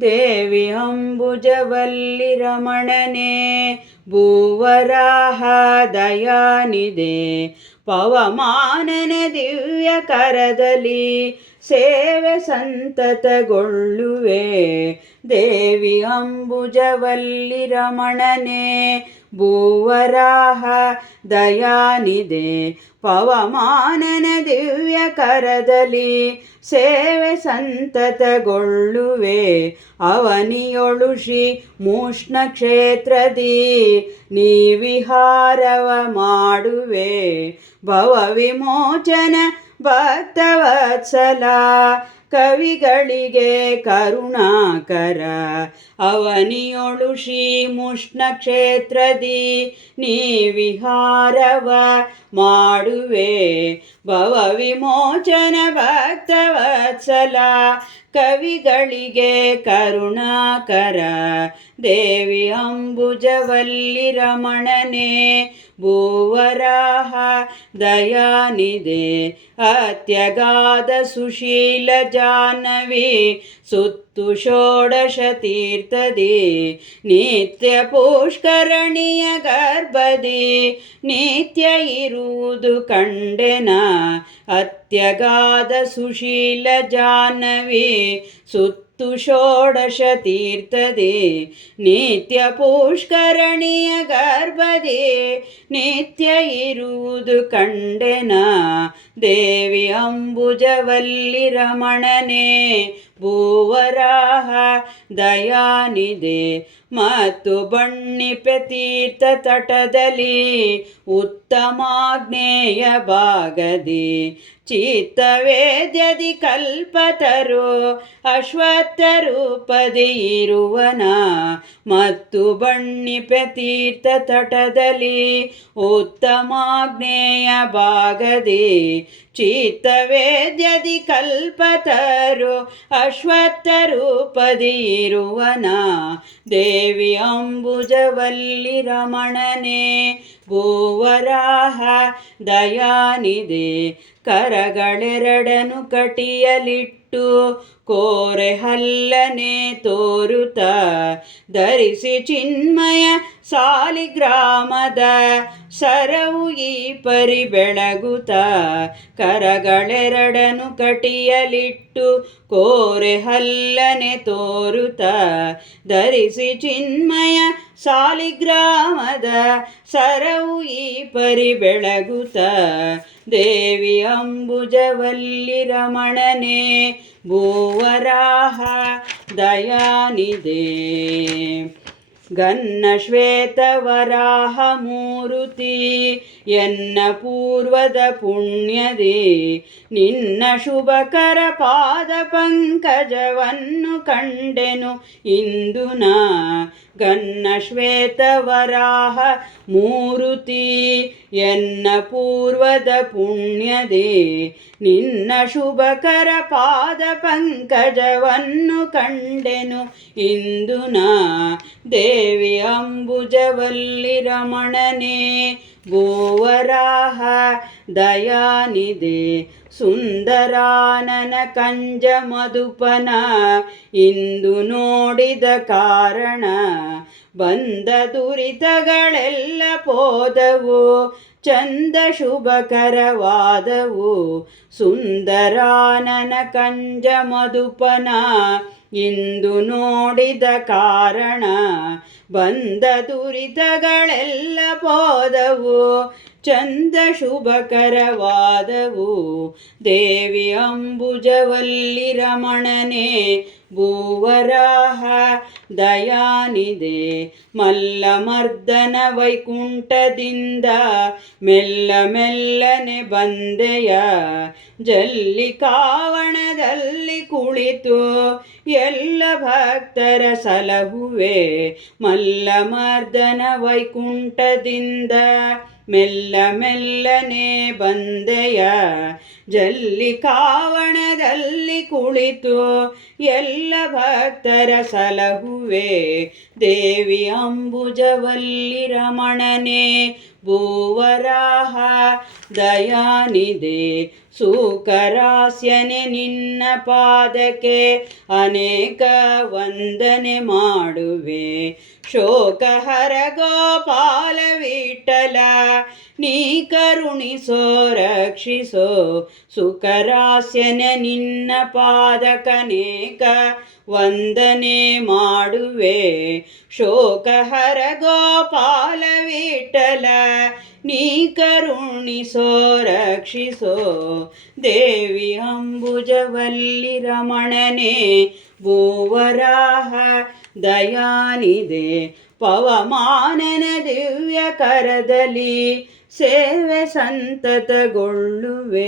ದೇವಿ ಅಂಬುಜವಲ್ಲಿ ರಮಣನೆ ಭೂವರಾಹ ದಯಾನಿದೆ ಪವಮಾನನ ದಿವ್ಯ ಕರದಲ್ಲಿ ಸೇವೆ ಸಂತತಗೊಳ್ಳುವೆ. ದೇವಿ ಅಂಬುಜವಲ್ಲಿ ರಮಣನೆ ಭೂವರಾಹ ದಯಾನಿದೆ ಪವಮಾನನ ದಿವ್ಯ ಕರದಲ್ಲಿ ಸೇವೆ ಸಂತತಗೊಳ್ಳುವೆ. ಅವನಿಯೊಳು ಶ್ರೀ ಮೂಷ್ಣ ಕ್ಷೇತ್ರದಿ ನೀ ವಿಹಾರವ ಮಾಡುವೆ. ಭವ ವಿಮೋಚನ ಭಕ್ತವತ್ಸಲ ಕವಿಗಳಿಗೆ ಕರುಣಾಕರ. ಅವನಿಯೊಳು ಶ್ರೀ ಮೂಷ್ಣ ಕ್ಷೇತ್ರದಿ ನೀ ವಿಹಾರವ ಮಾಡುವೆ. ಭವ ವಿಮೋಚನ ಭಕ್ತವತ್ಸಲ ಕವಿಗಳಿಗೆ ಕರುಣಾಕರ. ದೇವಿ ಅಂಬುಜವಲ್ಲಿ ರಮಣನೆ ಭೂವರಾಹ ದಯಾನಿದೆ ಅತ್ಯಗಾಧ ಸುಶೀಲ ಜಾಹ್ನವಿ ಸುತ್ತು ಷೋಡಶ ತೀರ್ಥದಿ ನಿತ್ಯ ಪುಷ್ಕರಣಿಯ ಗರ್ಭದಿ ನಿತ್ಯ ಇರುವುದು ಕಂಡೆನ. ಅತ್ಯಗಾಧ ಸುಶೀಲ ಜಾಹ್ನವಿ ಸುತ್ತು ಷೋಡಶ ತೀರ್ಥದಿ ನಿತ್ಯ ಪುಷ್ಕರಣಿಯ ಗರ್ಭದಿ ನಿತ್ಯ ಇರುವುದು ಕಂಡೆನ. ದೇವಿ ಅಂಬುಜವಲ್ಲಿ ರಮಣನೆ ಭೂವರಾಹ ದಯಾನಿದೆ ಮತ್ತು ಬಣ್ಣಿಪೆ ತೀರ್ಥ ತಟದಲ್ಲಿ ಉತ್ತಮಾಗ್ನೇಯ ಭಾಗದಿ ಚಿತ್ತವೇದ್ಯದಿ ಕಲ್ಪತರು ಅಶ್ವತ್ಥ ರೂಪದಿ ಇರುವನ. ಮತ್ತು ಬಣ್ಣಿಪೆ ತೀರ್ಥ ತಟದಲ್ಲಿ ಉತ್ತಮಾಗ್ನೇಯ ಭಾಗದಿ ಚಿತ್ತವೇದ್ಯದಿ ಕಲ್ಪತರು ಅಶ್ವತ್ಥ ರೂಪದಿ ಇರುವನ. ದೇವಿ ಅಂಬುಜವಲ್ಲಿ ರಮಣನೆ ಭೂವರಾಹ ದಯಾನಿದೆ ಕರಗಳೆರಡನು ಕಟಿಯಲಿಟ್ಟು ಕೋರೆ ಹಲ್ಲನೆ ತೋರುತ ಧರಿಸಿ ಚಿನ್ಮಯ ಸಾಲಿಗ್ರಾಮದ ಸರವು ಈ ಪರಿ ಬೆಳಗುತ್ತ. ಕರಗಳೆರಡನು ಕಟಿಯಲಿಟ್ಟು ಕೋರೆ ಹಲ್ಲನೆ ತೋರುತ ಧರಿಸಿ ಚಿನ್ಮಯ ಸಾಲಿಗ್ರಾಮದ ಸರವು ಈ ಪರಿ ಬೆಳಗುತ್ತ. ದೇವಿ ಅಂಬುಜವಲ್ಲಿ ರಮಣನೆ ಭೂವರಾಹ ದಯಾನಿದೆ ಗನ್ನ ಶ್ವೇತ ವರಾಹ ಮೂರುತಿ ಎನ್ನ ಪೂರ್ವದ ಪುಣ್ಯದಿ ನಿನ್ನ ಶುಭಕರ ಪಾದ ಪಂಕಜವನ್ನು ಕಂಡೆನು ಇಂದು ನಾ. ಗನ್ನ ಶ್ವೇತ ವರಾಹ ಮೂರುತಿ ಎನ್ನ ಪೂರ್ವದ ಪುಣ್ಯದಿ ನಿನ್ನ ಶುಭಕರ ಪಾದ ಪಂಕಜವನ್ನು ಕಂಡೆನು ಇಂದು ನಾ. ದೇವಿ ಅಂಬುಜವಲ್ಲಿ ರಮಣನೆ ಭೂವರಾಹ ದಯಾನಿದೆ ಸುಂದರಾನನ ಕಂಜ ಮಧುಪನ ಇಂದು ನೋಡಿದ ಕಾರಣ ಬಂದ ದುರಿತಗಳೆಲ್ಲ ಪೋದವು ಚಂದ ಶುಭಕರವಾದವು. ಸುಂದರಾನನ ಕಂಜ ಮಧುಪನ ಇಂದು ನೋಡಿದ ಕಾರಣ ಬಂದ ದುರಿತಗಳೆಲ್ಲ ಪೋದವು ಚಂದ ಶುಭಕರವಾದವು. ದೇವಿ ಅಂಬುಜವಲ್ಲಿ ರಮಣನೆ ಭೂವರಾಹ ದಯಾನಿದೆ ಮಲ್ಲಮರ್ದನ ವೈಕುಂಠದಿಂದ ಮೆಲ್ಲ ಮೆಲ್ಲನೆ ಬಂದೆಯ. ಜಲ್ಲಿ ಕಾವಣದಲ್ಲಿ ಕುಳಿತು ಎಲ್ಲ ಭಕ್ತರ ಸಲಹುವೆ. ಮಲ್ಲಮರ್ದನ ವೈಕುಂಠದಿಂದ ಮೆಲ್ಲ ಮೆಲ್ಲನೆ ಬಂದೆಯ. ಜಲ್ಲಿ ಕಾವಣದಲ್ಲಿ ಕುಳಿತು ಎಲ್ಲ ಭಕ್ತರ ಸಲಹುವೆ. ದೇವಿ ಅಂಬುಜವಲ್ಲಿ ರಮಣನೆ ಭೂವರಾಹ ದಯಾನಿದೆ ಸೂಕರಾಸ್ಯನೆ ನಿನ್ನ ಪಾದಕ್ಕೆ ಅನೇಕ ವಂದನೆ ಮಾಡುವೆ ಶೋಕಹರ ಗೋಪಾಲ ವಿಠಲ ನೀ ಕರುಣಿಸೋ ರಕ್ಷಿಸೋ ಸುಕರಾಸ್ಯನೆ ನಿನ್ನ ಪಾದಕನೇಕ ವಂದನೆ ಮಾಡುವೆ ಶೋಕಹರ ಗೋಪಾಲ ವಿಠಲ ನೀ ಕರುಣಿಸೋ ರಕ್ಷಿಸೋ ದೇವಿ ಅಂಬುಜವಲ್ಲಿ ರಮಣನೆ ಭೂವರಾಹ ದಯಾನಿದೆ ಪವಮಾನನ ದಿವ್ಯ ಕರದಲ್ಲಿ ಸೇವೆ ಸಂತತಗೊಳ್ಳುವೆ.